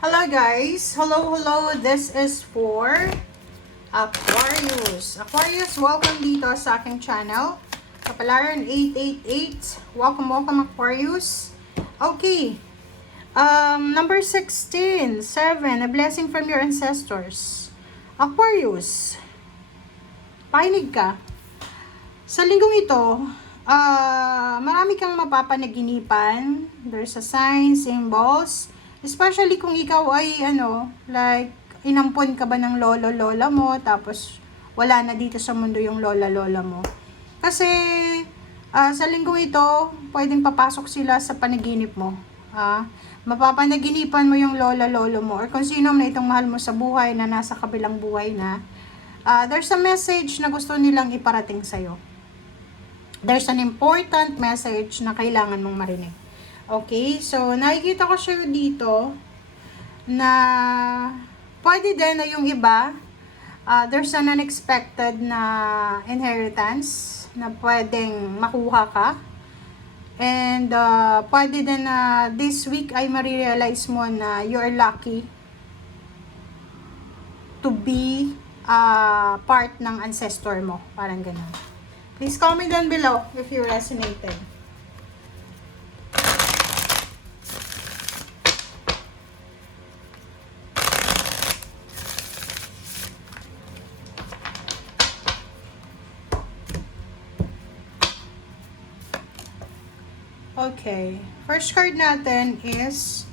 Hello guys! Hello! This is for Aquarius. Aquarius, welcome dito sa aking channel. Kapalaran 888. Welcome Aquarius. Okay. Number 16. 7. A blessing from your ancestors. Aquarius. Pakinig ka. Sa linggong ito, marami kang mapapanaginipan. There's a sign, symbols. Especially kung ikaw ay like inampon ka ba ng lolo-lola mo tapos wala na dito sa mundo yung lola-lola mo. Kasi sa linggong ito, pwedeng papasok sila sa panaginip mo. Mapapanaginipan mo yung lola-lolo mo or kung sino na itong mahal mo sa buhay na nasa kabilang buhay na. There's a message na gusto nilang iparating sa'yo. There's an important message na kailangan mong marinig. Okay, so nakikita ko siya dito na pwede din na yung iba, there's an unexpected na inheritance na pwedeng makuha ka. And pwede din na this week ay marirealize mo na you're lucky to be part ng ancestor mo. Parang ganun. Please comment down below if you resonated. Okay. First card natin is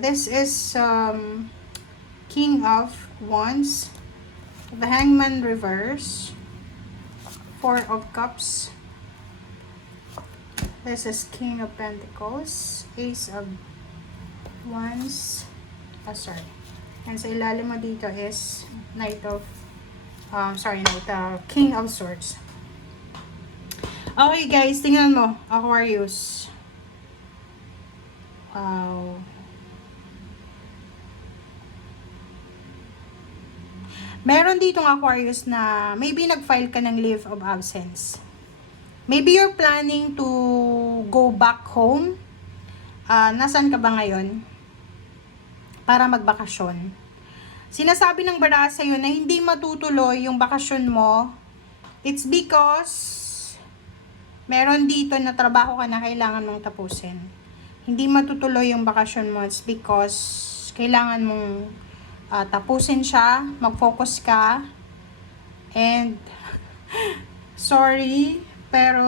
this is King of Wands, the Hangman reverse, Four of Cups. This is King of Pentacles, Ace of Wands. And sa ilalim mo dito is King of Swords. Okay guys, tingnan mo, Aquarius. Wow. Meron ditong Aquarius na maybe nag-file ka ng leave of absence. Maybe you're planning to go back home. Nasaan ka ba ngayon? Para magbakasyon. Sinasabi ng bara sa'yo na hindi matutuloy yung bakasyon mo. It's because meron dito na trabaho ka na kailangan mong tapusin. Hindi matutuloy yung bakasyon mo. It's because kailangan mong tapusin siya, mag-focus ka, and sorry, pero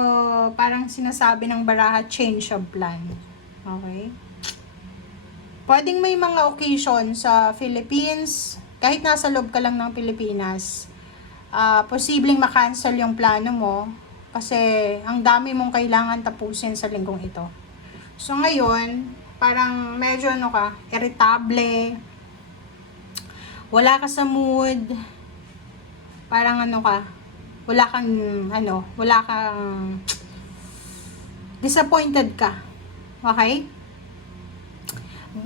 parang sinasabi ng baraha, change of plan. Okay? Pwedeng may mga occasion sa Philippines, kahit nasa loob ka lang ng Pilipinas, posibleng makancel yung plano mo, kasi ang dami mong kailangan tapusin sa linggong ito. So ngayon, parang medyo irritable, wala ka sa mood, parang wala kang disappointed ka. Okay?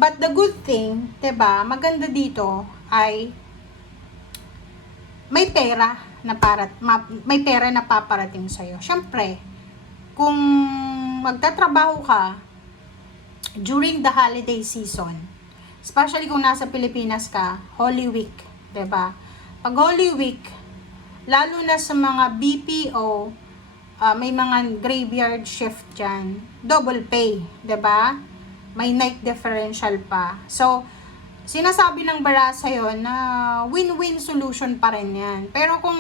But the good thing, 'di ba, maganda dito ay may pera na paparating sa'yo. Siyempre, kung magtatrabaho ka during the holiday season, especially kung nasa Pilipinas ka, Holy Week, 'di ba? Pag Holy Week, lalo na sa mga BPO, may mga graveyard shift dyan, double pay, 'di ba? May night differential pa. So, sinasabi ng bara sa'yo na win-win solution pa rin yan. Pero kung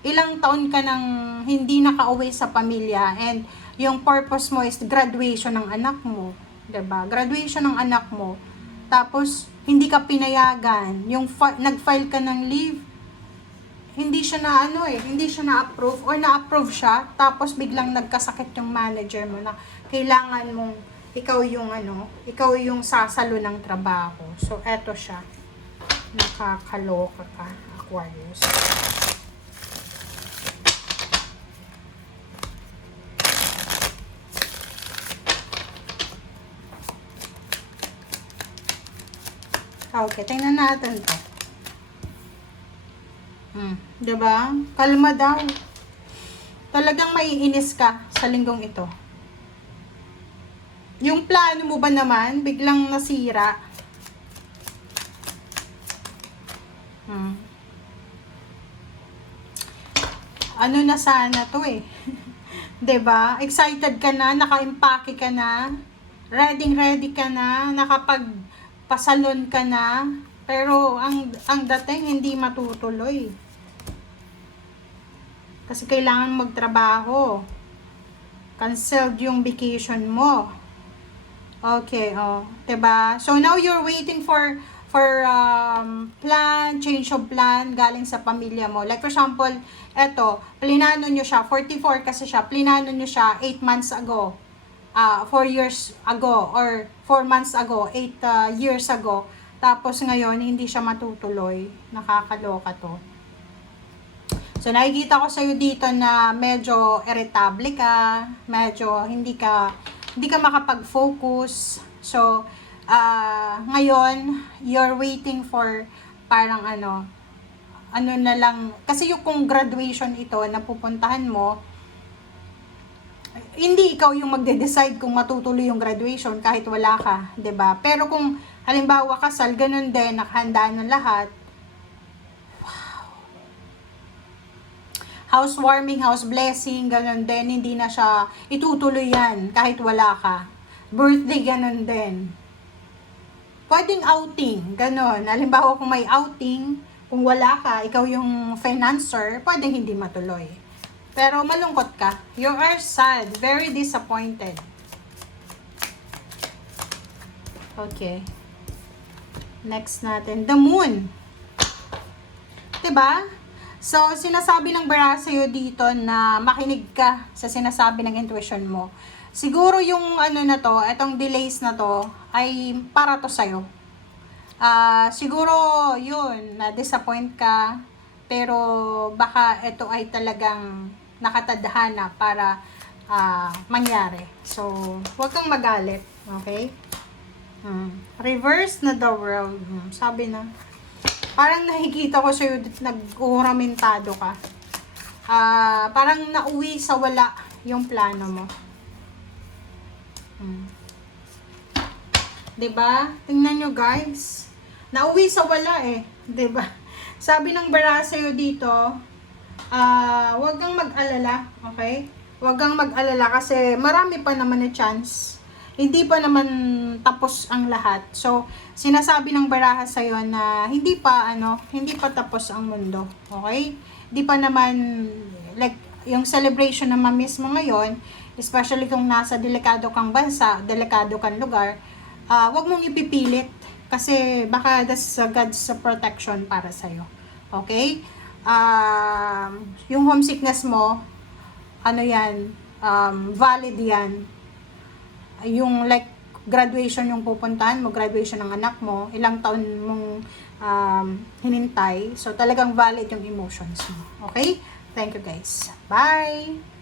ilang taon ka nang hindi nakauwi sa pamilya and yung purpose mo is graduation ng anak mo, 'di ba? Graduation ng anak mo. Tapos hindi ka pinayagan, yung nag-file ka ng leave, hindi siya hindi siya na-approve or na-approve siya, tapos biglang nagkasakit yung manager mo na kailangan mong ikaw yung sasalo ng trabaho. So, eto siya. Nakakaloka ka, Aquarius. Okay, tingnan natin to. Diba? Kalma daw. Talagang maiinis ka sa linggong ito. Yung plano mo ba naman, biglang nasira. Hmm. Ano na sana to eh. 'Di ba? Excited ka na, naka-impake ka na, ready ka na, nakapagpasalon ka na, pero ang dating hindi matutuloy. Kasi kailangan magtrabaho. Canceled yung vacation mo. Okay, oh, 'di ba? So now you're waiting for plan, change of plan galing sa pamilya mo. Like for example, eto, plinano nyo siya, 44 kasi siya, plinano nyo siya 8 months ago, 4 years ago, or 4 months ago, 8 years ago. Tapos ngayon, hindi siya matutuloy. Nakakaloka to. So, nakikita ko sa'yo dito na medyo irritable ka, medyo hindi ka makapag-focus. So, ngayon, you're waiting for parang ano na lang, kasi yung kung graduation ito na pupuntahan mo, hindi ikaw yung magde-decide kung matutuloy yung graduation kahit wala ka, 'di ba? Pero kung halimbawa kasal, ganun din, nakahanda na lahat. Housewarming, house blessing, ganun din, hindi na siya itutuloy yan kahit wala ka. Birthday, ganun din. Pwedeng outing, ganun. Halimbawa kung may outing, kung wala ka, ikaw yung financer, pwedeng hindi matuloy. Pero malungkot ka. You are sad, very disappointed. Okay. Next natin, the moon. 'Di ba? So, sinasabi ng bara sa'yo dito na makinig ka sa sinasabi ng intuition mo. Siguro yung ano na to, etong delays na to, ay para to sa'yo. Siguro yun, na-disappoint ka, pero baka ito ay talagang nakatadhana para mangyari. So, huwag kang magalit, okay? Reverse na the world. Sabi na, parang nakikita ko sa'yo, nag-uramentado ka. Parang nauwi sa wala yung plano mo. Diba? Tingnan nyo guys. Nauwi sa wala eh. Diba? Sabi ng bara sa'yo dito, huwag kang mag-alala. Okay? Huwag kang mag-alala kasi marami pa naman na chance. Hindi pa naman tapos ang lahat. So, sinasabi ng baraha sa'yo na hindi pa tapos ang mundo. Okay? Hindi pa naman, like, yung celebration na ma-miss mo ngayon, especially kung nasa delikado kang bansa, delikado kang lugar, wag mong ipipilit kasi baka that's God's protection para sa'yo. Okay? Yung homesickness mo, ano yan, valid yan. Yung like graduation yung pupuntahan mo, graduation ng anak mo, ilang taon mong hinintay. So talagang valid yung emotions mo. Okay? Thank you guys. Bye!